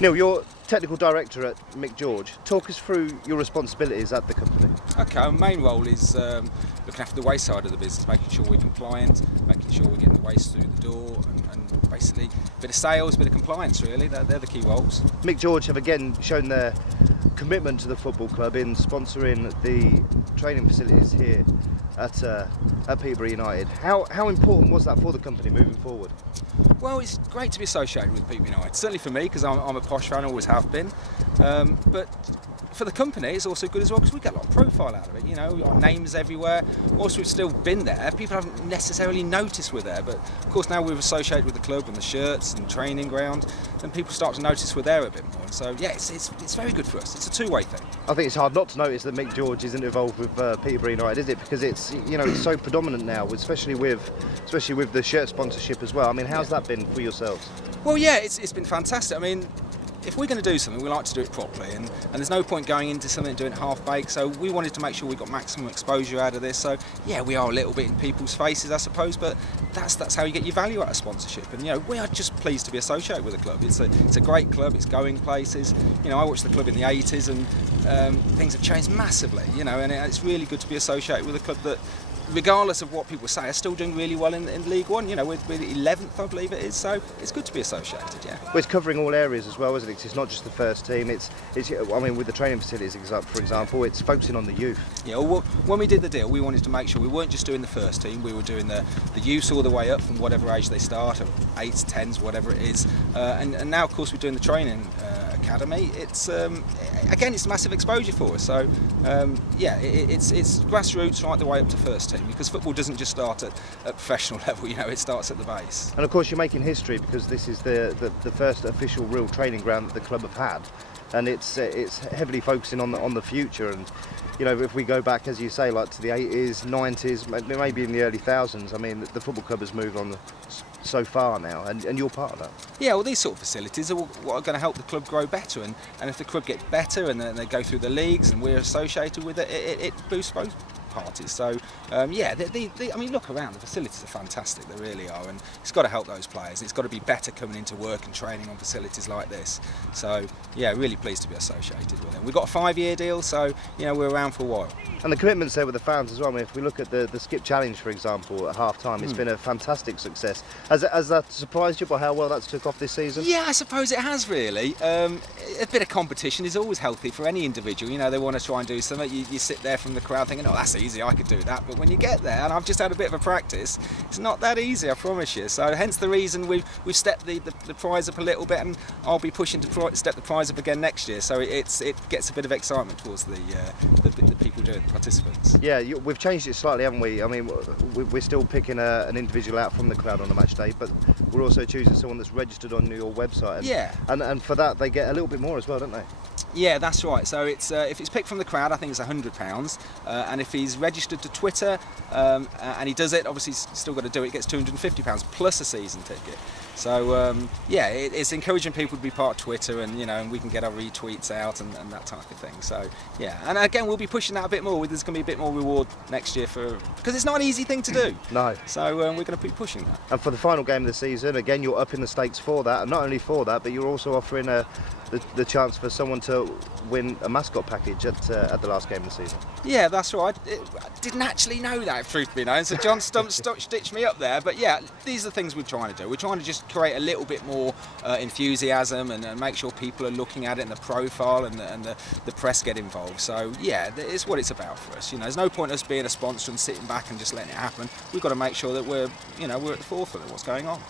Neil, you're technical director at Mick George. Talk us through your responsibilities at the company. Okay, our main role is looking after the waste side of the business, making sure we're compliant, making sure we're getting the waste through the door, and basically a bit of sales, a bit of compliance really, they're the key roles. Mick George have again shown their commitment to the football club in sponsoring the training facilities here at Peterborough United. How important was that for the company moving forward? Well, it's great to be associated with Peterborough United, certainly for me because I'm a Posh fan, always have been, but for the company it's also good as well because we get a lot of profile out of it, you know, our names everywhere. Whilst we've still been there, people haven't necessarily noticed we're there, but of course now we've associated with the club and the shirts and training ground, then people start to notice we're there a bit more, and so yeah, it's very good for us. It's a two-way thing. I think it's hard not to notice that Mick George isn't involved with Peterborough United, is it? Because it's, you know, it's so predominant now, especially with the shirt sponsorship as well. I mean, how's that been for yourselves? Well, yeah, it's been fantastic. I mean, if we're going to do something, we like to do it properly, and there's no point going into something and doing it half-baked, so we wanted to make sure we got maximum exposure out of this. So yeah, we are a little bit in people's faces, I suppose, but that's how you get your value out of sponsorship. And you know, we are just pleased to be associated with the club. It's a great club, it's going places. You know, I watched the club in the 80s and things have changed massively, you know, and it's really good to be associated with a club that, regardless of what people say, are still doing really well in League One. You know, we're 11th, I believe it is, so it's good to be associated, yeah. Well, it's covering all areas as well, isn't it? It's not just the first team, it's I mean, with the training facilities, for example, it's focusing on the youth. Yeah, well, when we did the deal, we wanted to make sure we weren't just doing the first team, we were doing the youth all the way up from whatever age they start, of 8s, 10s, whatever it is, and now, of course, we're doing the training academy. It's again, it's massive exposure for us. So yeah, it's grassroots right the way up to first team, because football doesn't just start at professional level. You know, it starts at the base. And of course, you're making history because this is the first official real training ground that the club have had, and it's heavily focusing on the future. And you know, if we go back, as you say, like to the 80s, 90s, maybe in the early thousands, I mean, the football club has moved on so far now, and you're part of that. Yeah, well, these sort of facilities are what are going to help the club grow better, and if the club gets better and they go through the leagues and we're associated with it, it boosts both parties. So yeah, I mean, look around, the facilities are fantastic, they really are, and it's got to help those players, and it's got to be better coming into work and training on facilities like this. So yeah, really pleased to be associated with them. We've got a 5-year deal, so you know, we're around for a while. And the commitment's there with the fans as well. I mean, if we look at the Skip Challenge, for example, at half-time, it's been a fantastic success. Has that surprised you by how well that's took off this season? Yeah, I suppose it has really. A bit of competition is always healthy for any individual. You know, they want to try and do something. You sit there from the crowd thinking, oh, that's easy, I could do that. But when you get there, and I've just had a bit of a practice, it's not that easy, I promise you. So hence the reason we've stepped the prize up a little bit, and I'll be pushing to step the prize up again next year. So it gets a bit of excitement towards the people doing it, participants. Yeah, we've changed it slightly, haven't we? I mean, we're still picking an individual out from the crowd on a match day, but we're also choosing someone that's registered on your website. Yeah. And for that, they get a little bit more as well, don't they? Yeah, that's right. So it's if it's picked from the crowd, I think it's £100, and if he's registered to Twitter and he does it, obviously he's still got to do it, he gets £250 plus a season ticket. So yeah, it's encouraging people to be part of Twitter, and you know, and we can get our retweets out and that type of thing. So yeah, and again, we'll be pushing that a bit more. There's going to be a bit more reward next year because it's not an easy thing to do. No. So we're going to be pushing that. And for the final game of the season, again, you're upping the stakes for that, and not only for that, but you're also offering the chance for someone to win a mascot package at the last game of the season. Yeah, that's right. I didn't actually know that, if truth be known, so John stitched me up there. But yeah, these are the things we're trying to do. We're trying to just create a little bit more enthusiasm and make sure people are looking at it, and the profile and the press get involved. So yeah, it's what it's about for us. You know, there's no point us being a sponsor and sitting back and just letting it happen. We've got to make sure that we're at the forefront of what's going on.